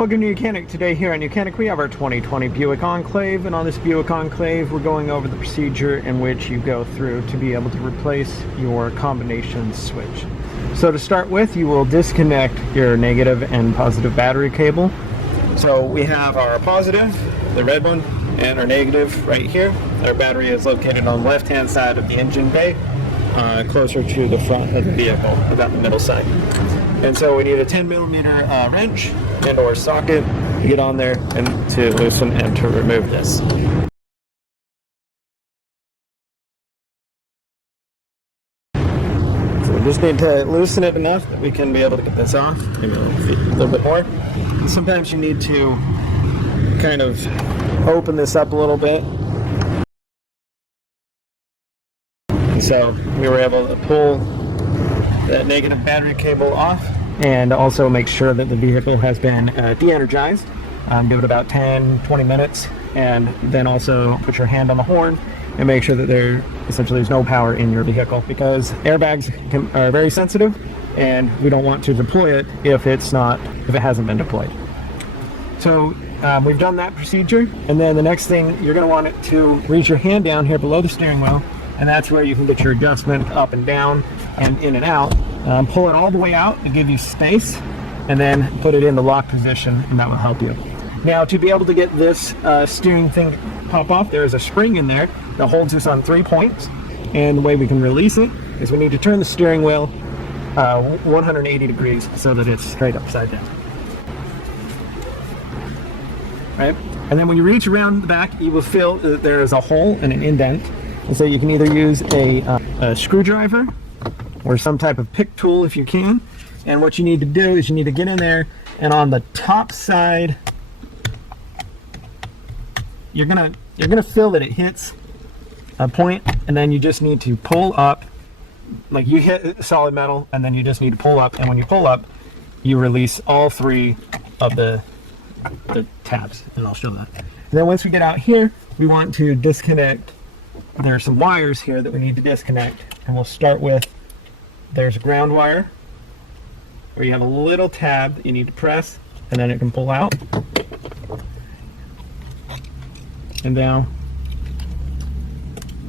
Welcome to YOUCANIC. Today here on YOUCANIC we have our 2020 Buick Enclave, and on this Buick Enclave we're going over the procedure in which you go through to be able to replace your combination switch. So to start with, you will disconnect your negative and positive battery cable. So we have our positive, the red one, and our negative right here. Our battery is located on the left hand side of the engine bay, closer to the front of the vehicle, about the middle side. And so we need a 10mm wrench and or socket to get on there and to loosen and to remove this. So we just need to loosen it enough that we can be able to get this off, maybe a little bit more. And sometimes you need to kind of open this up a little bit. And so we were able to pull that negative battery cable off, and also make sure that the vehicle has been de-energized. Give it about 10-20 minutes, and then also put your hand on the horn and make sure that there's no power in your vehicle, because airbags are very sensitive and we don't want to deploy it if it hasn't been deployed. So we've done that procedure, and then the next thing, you're going to want it to reach your hand down here below the steering wheel, and that's where you can get your adjustment up and down and in and out. Pull it all the way out to give you space, and then put it in the lock position, and that will help you. Now, to be able to get this steering thing pop off, there is a spring in there that holds this on 3 points, and the way we can release it is we need to turn the steering wheel 180 degrees so that it's straight upside down. Right? And then when you reach around the back, you will feel that there is a hole and an indent. And so you can either use a screwdriver or some type of pick tool if you can. And what you need to do is you need to get in there, and on the top side, you're gonna feel that it hits a point, and then you just need to pull up, like you hit solid metal, and then you just need to pull up. And when you pull up, you release all 3 of the tabs, and I'll show that. And then once we get out here, we want to disconnect. There are some wires here that we need to disconnect, and we'll start with, there's a ground wire where you have a little tab that you need to press, and then it can pull out. And now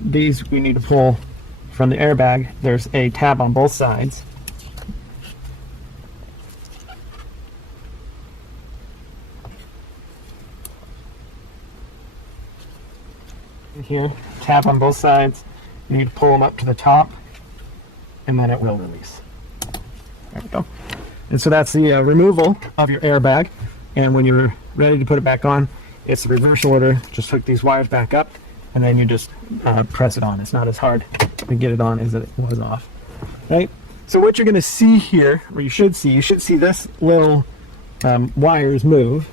these we need to pull from the airbag. There's a tab on both sides. Here, tab on both sides. You need to pull them up to the top, and then it will release. There we go. And so that's the removal of your airbag. And when you're ready to put it back on, it's the reverse order. Just hook these wires back up, and then you just press it on. It's not as hard to get it on as it was off. Right? So what you're going to see here, or you should see this little wires move,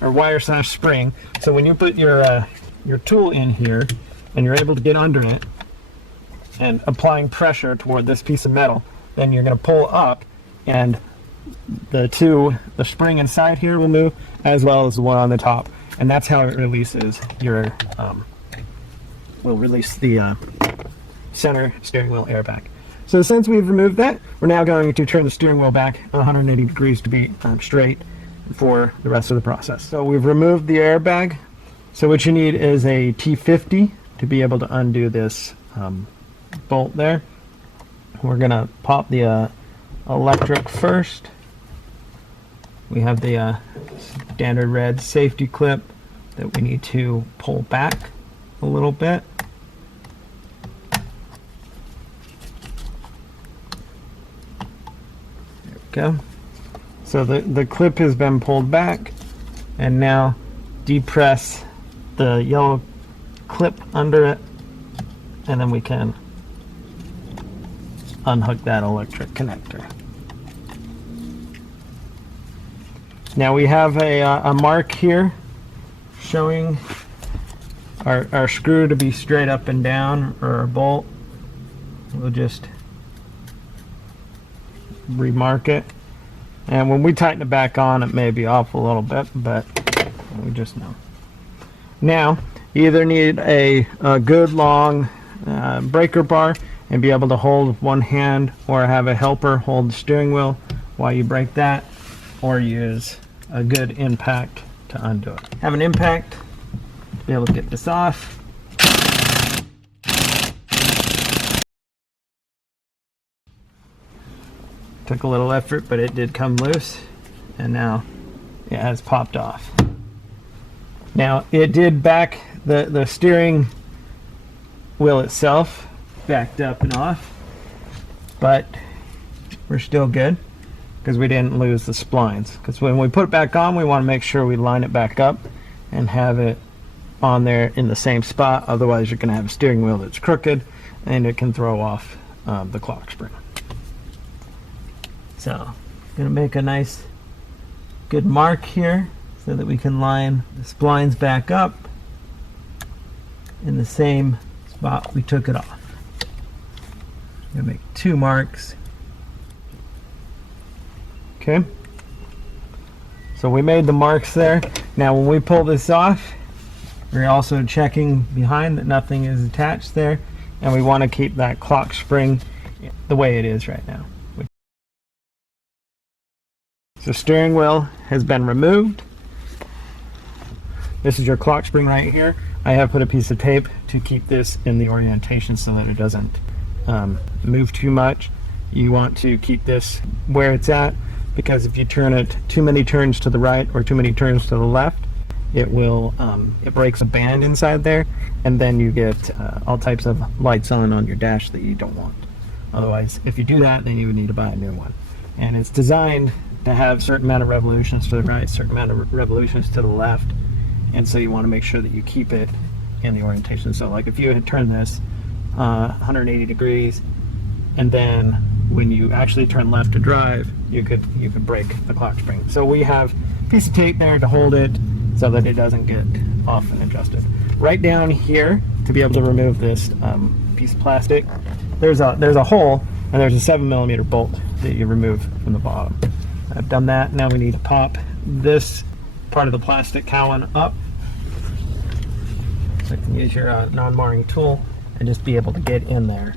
or wire / spring. So when you put your tool in here and you're able to get under it and applying pressure toward this piece of metal, then you're going to pull up, and the spring inside here will move, as well as the one on the top, and that's how it releases your will release the center steering wheel airbag. So since we've removed that, we're now going to turn the steering wheel back 180 degrees to be straight for the rest of the process. So we've removed the airbag. So what you need is a T50 to be able to undo this bolt there. We're gonna pop the electric first. We have the standard red safety clip that we need to pull back a little bit. There we go. So the clip has been pulled back, and now depress the yellow clip under it, and then we can unhook that electric connector. Now we have a mark here showing our screw to be straight up and down, or our bolt. We'll just remark it. And when we tighten it back on, it may be off a little bit, but we just know. Now, you either need a good long breaker bar and be able to hold one hand, or have a helper hold the steering wheel while you break that. or use a good impact to undo it. Have an impact to be able to get this off. Took a little effort, but it did come loose, and now it has popped off. Now it did back, the steering wheel itself backed up and off, but we're still good because we didn't lose the splines. Because when we put it back on, we want to make sure we line it back up and have it on there in the same spot. Otherwise, you're going to have a steering wheel that's crooked and it can throw off the clock spring. So, going to make a nice good mark here so that we can line the splines back up in the same spot we took it off. I'm going to make 2 marks. Okay. So we made the marks there. Now when we pull this off, we're also checking behind that nothing is attached there, and we want to keep that clock spring the way it is right now. So steering wheel has been removed. This is your clock spring right here. I have put a piece of tape to keep this in the orientation so that it doesn't move too much. You want to keep this where it's at, because if you turn it too many turns to the right or too many turns to the left, it will it breaks a band inside there, and then you get all types of lights on your dash that you don't want. Otherwise, if you do that, then you would need to buy a new one. And it's designed to have a certain amount of revolutions to the right, certain amount of revolutions to the left, and so you want to make sure that you keep it in the orientation. So like if you had turned this 180 degrees, and then when you actually turn left to drive, you could break the clock spring. So we have a piece of tape there to hold it so that it doesn't get off and adjusted. Right down here, to be able to remove this piece of plastic, there's a hole, and there's a 7mm bolt that you remove from the bottom. I've done that. Now we need to pop this part of the plastic cowling up. So you can use your non-marring tool and just be able to get in there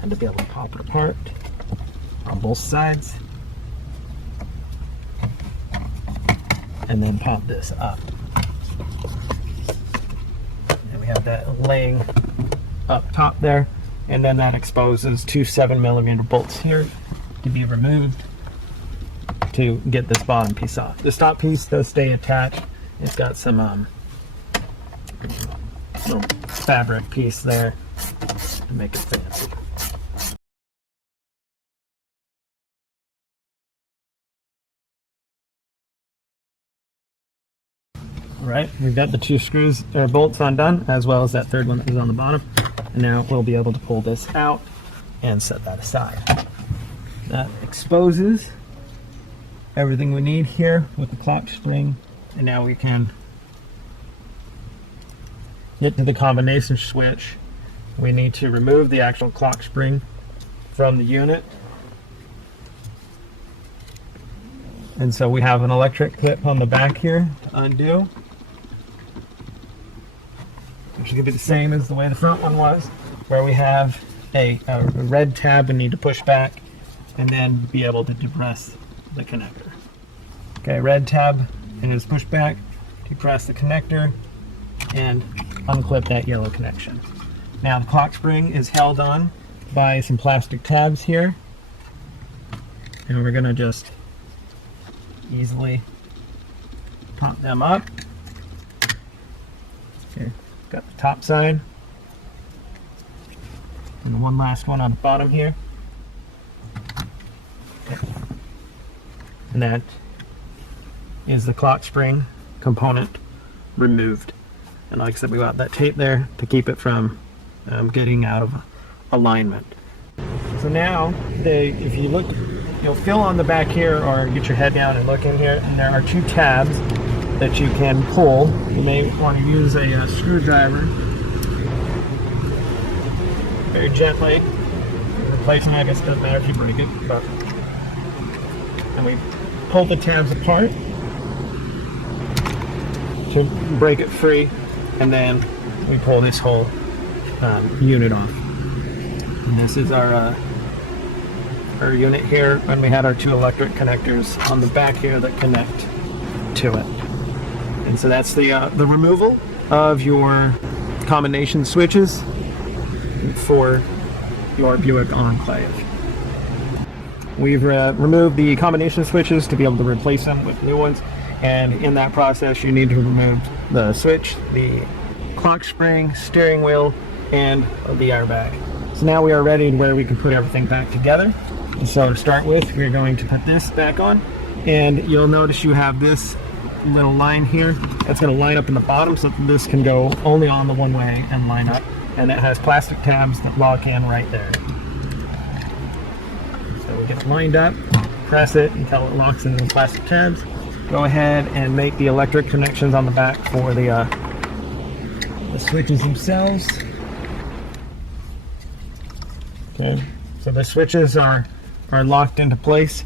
and to be able to pop it apart on both sides. And then pop this up. And we have that laying up top there. And then that exposes 2 7mm bolts here to be removed to get this bottom piece off. This top piece does stay attached. It's got some little fabric piece there to make it fancy. Alright, we've got the 2 screws or bolts undone, as well as that third one that was on the bottom. And now we'll be able to pull this out and set that aside. That exposes everything we need here with the clock spring, and now we can get to the combination switch. We need to remove the actual clock spring from the unit, and so we have an electric clip on the back here to undo, which is going to be the same as the way the front one was, where we have a red tab we need to push back and then be able to depress the connector. Okay, red tab and it's pushed back, depress the connector and unclip that yellow connection. Now the clock spring is held on by some plastic tabs here, and we're going to just easily pop them up. Okay, got the top side and the one last one on the bottom here. Okay. And that is the clock spring component removed. And like I said, we got that tape there to keep it from getting out of alignment. So now, if you look, you'll feel on the back here, or get your head down and look in here, and there are 2 tabs that you can pull. You may want to use a screwdriver very gently. Replacing, I guess it doesn't matter if you break it, but and we pull the tabs apart to break it free, and then we pull this whole unit off. And this is our our unit here, and we had our 2 electric connectors on the back here that connect to it. And so that's the removal of your combination switches for your Buick Enclave. We've removed the combination switches to be able to replace them with new ones, and in that process you need to remove the switch, the clock spring, steering wheel, and the airbag. So now we are ready to where we can put everything back together. And so to start with, we're going to put this back on, and you'll notice you have this little line here that's going to line up in the bottom, so that this can go only on the one way and line up, and it has plastic tabs that lock in right there. So we get it lined up, press it until it locks into the plastic tabs. Go ahead and make the electric connections on the back for the switches themselves. Okay, so the switches are locked into place,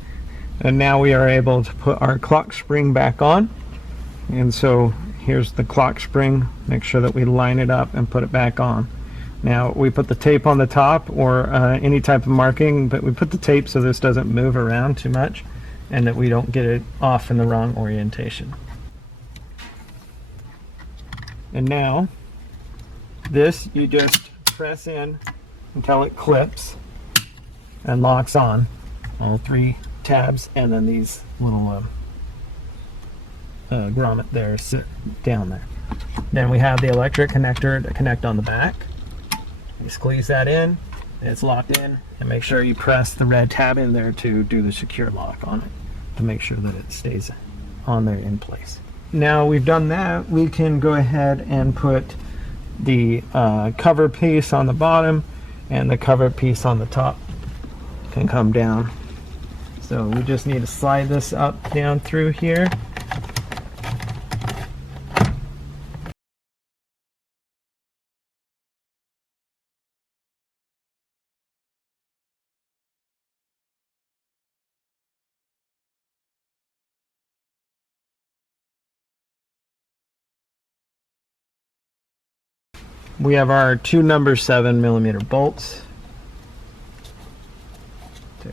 and now we are able to put our clock spring back on. And so here's the clock spring. Make sure that we line it up and put it back on. Now we put the tape on the top, or any type of marking, but we put the tape so this doesn't move around too much and that we don't get it off in the wrong orientation. And now this you just press in until it clips and locks on all 3 tabs, and then these little grommet there sit down there. Then we have the electric connector to connect on the back. You squeeze that in, it's locked in, and make sure you press the red tab in there to do the secure lock on it to make sure that it stays on there in place. Now we've done that, we can go ahead and put the cover piece on the bottom, and the cover piece on the top can come down. So we just need to slide this up down through here. We have our 2 number 7mm bolts. There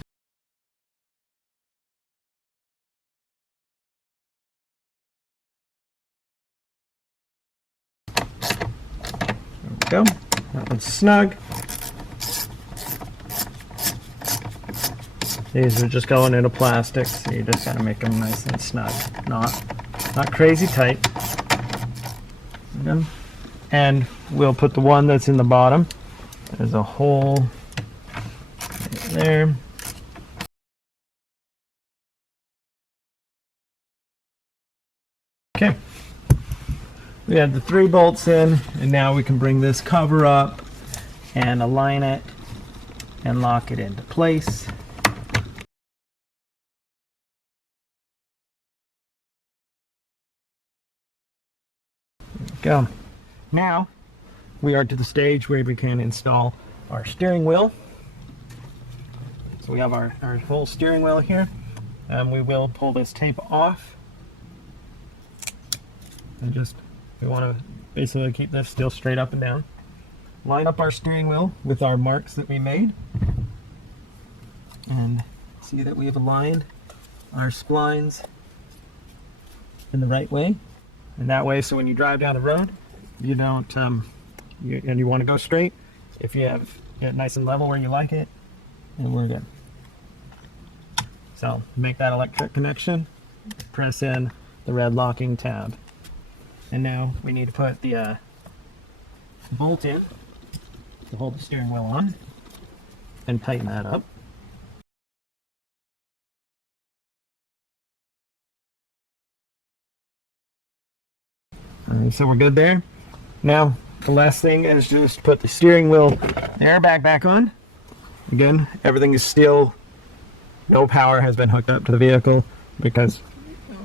we go. That one's snug. These are just going into plastic, so you just gotta make them nice and snug, not crazy tight. And we'll put the one that's in the bottom. There's a hole right there. Okay. We have the 3 bolts in, and now we can bring this cover up and align it and lock it into place. There we go. Now we are to the stage where we can install our steering wheel. So we have our whole steering wheel here, and we will pull this tape off, and we want to basically keep this still straight up and down. Line up our steering wheel with our marks that we made, and see that we have aligned our splines in the right way, and that way, so when you drive down the road, you don't and you want to go straight, if you have it nice and level where you like it, and we're good. So make that electric connection, press in the red locking tab, and now we need to put the bolt in to hold the steering wheel on and tighten that up. Alright, so we're good there. Now the last thing is just put the steering wheel, the airbag back on. Again, everything is still, no power has been hooked up to the vehicle because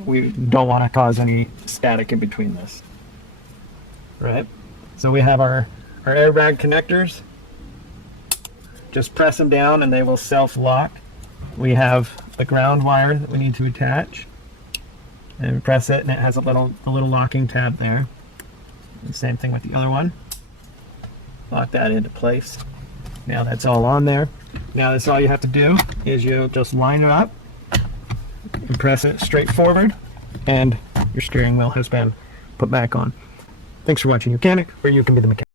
we don't want to cause any static in between this. Right? So we have our airbag connectors. Just press them down and they will self-lock. We have the ground wire that we need to attach, and we press it and it has a little locking tab there. And same thing with the other one. Lock that into place. Now that's all on there. Now that's all you have to do is you just line it up and press it straight forward, and your steering wheel has been put back on. Thanks for watching YOUCANIC, where you can be the mechanic.